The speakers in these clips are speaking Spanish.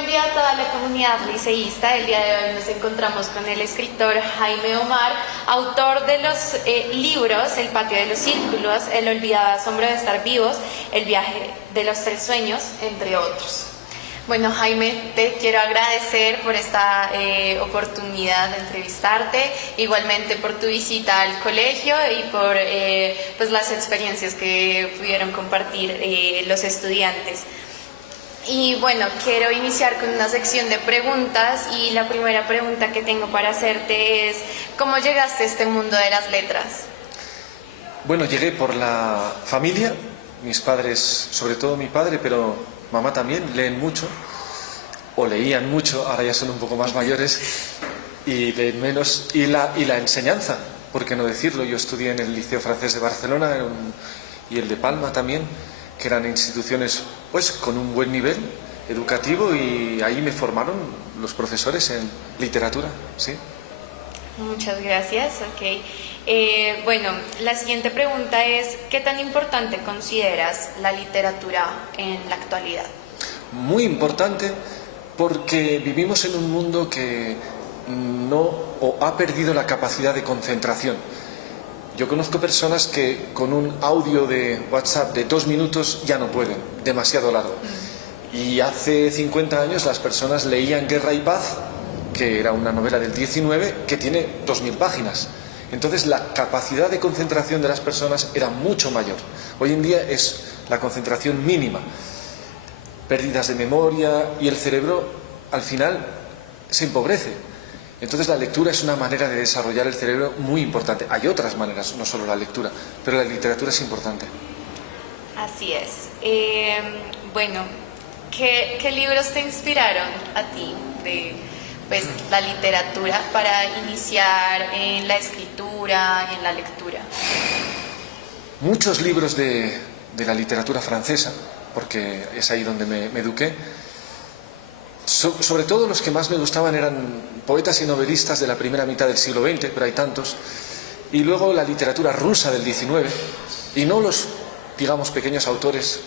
Buen día a toda la comunidad liceísta. El día de hoy nos encontramos con el escritor Jaime Omar, autor de los libros El patio de los círculos, El olvidado asombro de estar vivos, El viaje de los tres sueños, entre otros. Bueno, Jaime, te quiero agradecer por esta oportunidad de entrevistarte, igualmente por tu visita al colegio y por pues las experiencias que pudieron compartir los estudiantes. Y bueno, quiero iniciar con una sección de preguntas y la primera pregunta que tengo para hacerte es ¿cómo llegaste a este mundo de las letras? Bueno, llegué por la familia, mis padres, sobre todo mi padre, pero mamá también, leen mucho, o leían mucho, ahora ya son un poco más mayores y leen menos, y la enseñanza, por qué no decirlo, yo estudié en el Liceo Francés de Barcelona y el de Palma también, que eran instituciones pues con un buen nivel educativo, y ahí me formaron los profesores en literatura, ¿sí? Muchas gracias, ok. Bueno, la siguiente pregunta es ¿qué tan importante consideras la literatura en la actualidad? Muy importante, porque vivimos en un mundo que no o ha perdido la capacidad de concentración. Yo conozco personas que con un audio de WhatsApp de 2 minutos ya no pueden, demasiado largo. Y hace 50 años las personas leían Guerra y Paz, que era una novela del 19, que tiene 2000 páginas. Entonces la capacidad de concentración de las personas era mucho mayor. Hoy en día es la concentración mínima. Pérdidas de memoria y el cerebro al final se empobrece. Entonces la lectura es una manera de desarrollar el cerebro muy importante. Hay otras maneras, no solo la lectura, pero la literatura es importante. Así es. Bueno, ¿qué libros te inspiraron a ti de pues, la literatura para iniciar en la escritura y en la lectura? Muchos libros de la literatura francesa, porque es ahí donde me eduqué. Sobre todo los que más me gustaban eran poetas y novelistas de la primera mitad del siglo XX, pero hay tantos. Y luego la literatura rusa del XIX, y no los, digamos, pequeños autores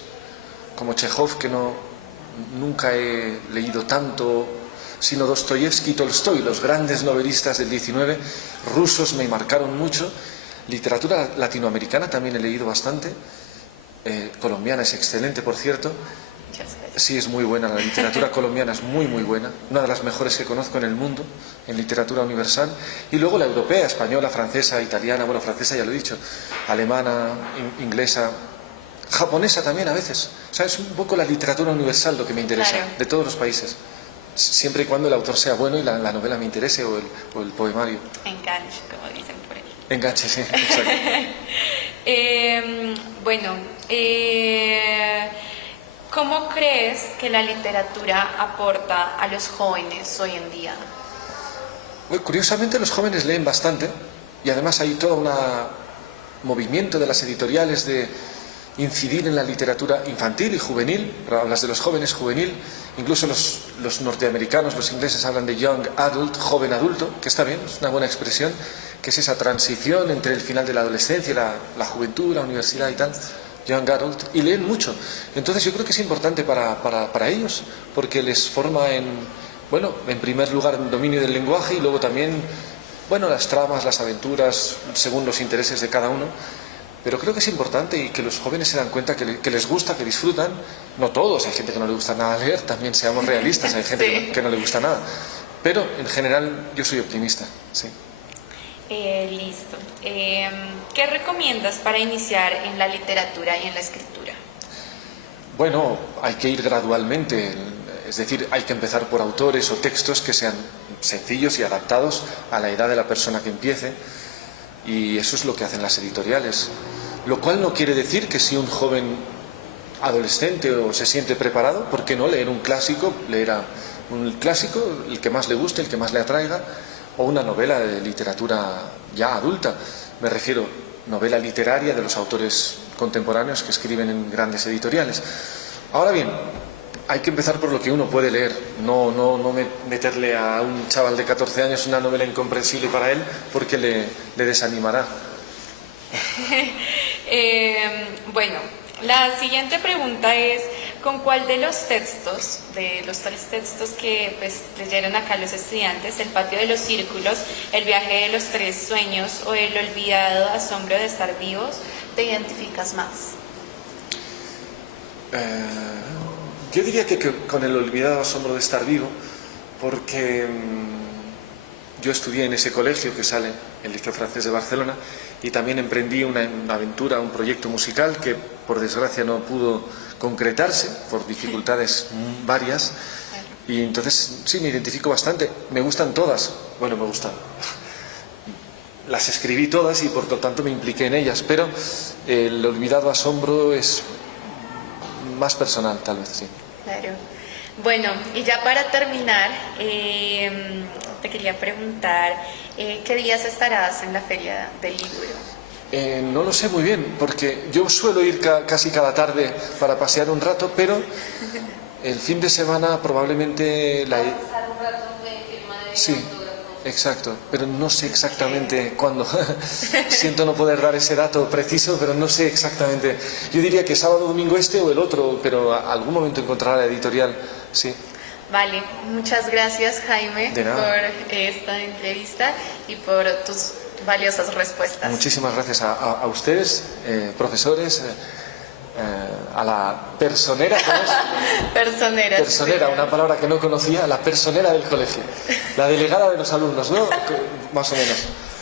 como Chejov, que nunca he leído tanto, sino Dostoyevsky y Tolstoy, los grandes novelistas del XIX, rusos me marcaron mucho. Literatura latinoamericana también he leído bastante, colombiana es excelente, por cierto. Sí, es muy buena, la literatura colombiana es muy muy buena, una de las mejores que conozco en el mundo, en literatura universal. Y luego la europea, española, francesa, italiana, bueno, francesa ya lo he dicho, alemana, inglesa, japonesa también a veces. O sea, es un poco la literatura universal lo que me interesa, claro, de todos los países. Siempre y cuando el autor sea bueno y la novela me interese, o el poemario. Enganche, como dicen por ahí. Enganche, sí, exacto. Bueno, ¿cómo crees que la literatura aporta a los jóvenes hoy en día? Bueno, curiosamente los jóvenes leen bastante, y además hay todo un movimiento de las editoriales de incidir en la literatura infantil y juvenil. Pero hablas de los jóvenes, juvenil, incluso los norteamericanos, los ingleses hablan de young adult, joven adulto, que está bien, es una buena expresión, que es esa transición entre el final de la adolescencia y la juventud, la universidad y tal. Young adult, y leen mucho. Entonces yo creo que es importante para ellos, porque les forma en primer lugar en dominio del lenguaje, y luego también, las tramas, las aventuras, según los intereses de cada uno. Pero creo que es importante, y que los jóvenes se dan cuenta que les gusta, que disfrutan. No todos, hay gente que no le gusta nada leer, también seamos realistas, hay gente sí, que no le gusta nada. Pero en general yo soy optimista, sí. Listo. ¿Qué recomiendas para iniciar en la literatura y en la escritura? Bueno, hay que ir gradualmente, es decir, hay que empezar por autores o textos que sean sencillos y adaptados a la edad de la persona que empiece, y eso es lo que hacen las editoriales. Lo cual no quiere decir que si un joven adolescente o se siente preparado, ¿por qué no leer un clásico? Leerá un clásico, el que más le guste, el que más le atraiga, o una novela de literatura ya adulta. Me refiero novela literaria de los autores contemporáneos que escriben en grandes editoriales. Ahora bien, hay que empezar por lo que uno puede leer, no meterle a un chaval de 14 años una novela incomprensible para él, porque le desanimará. Bueno, La siguiente pregunta es, ¿con cuál de los textos, de los 3 textos que pues, leyeron acá los estudiantes, El patio de los círculos, El viaje de los 3 sueños o El olvidado asombro de estar vivos, te identificas más? Yo diría que con El olvidado asombro de estar vivo, porque yo estudié en ese colegio que sale, el Liceo Francés de Barcelona, y también emprendí una aventura, un proyecto musical que por desgracia no pudo concretarse por dificultades varias, y entonces sí, me identifico bastante. Me gustan todas, bueno, me gustan. Las escribí todas y por lo tanto me impliqué en ellas, pero El olvidado asombro es más personal, tal vez, sí. Claro. Bueno, y ya para terminar, te quería preguntar, ¿qué días estarás en la Feria del Libro? No lo sé muy bien, porque yo suelo ir casi cada tarde para pasear un rato, pero el fin de semana probablemente Pasar un rato de firma de Sí, autógrafo. exacto, pero no sé exactamente cuándo. Siento no poder dar ese dato preciso, pero no sé exactamente. Yo diría que sábado, domingo este o el otro, pero a algún momento encontrará la editorial, sí. Vale, muchas gracias Jaime De nada. por esta entrevista y por tus valiosas respuestas. Muchísimas gracias a ustedes, profesores, a la personera, ¿cómo es? Personera. Personera, una palabra que no conocía, la personera del colegio, la delegada de los alumnos, ¿no? Más o menos.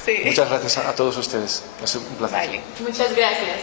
Sí. Muchas gracias a todos ustedes, es un placer. Vale, muchas gracias.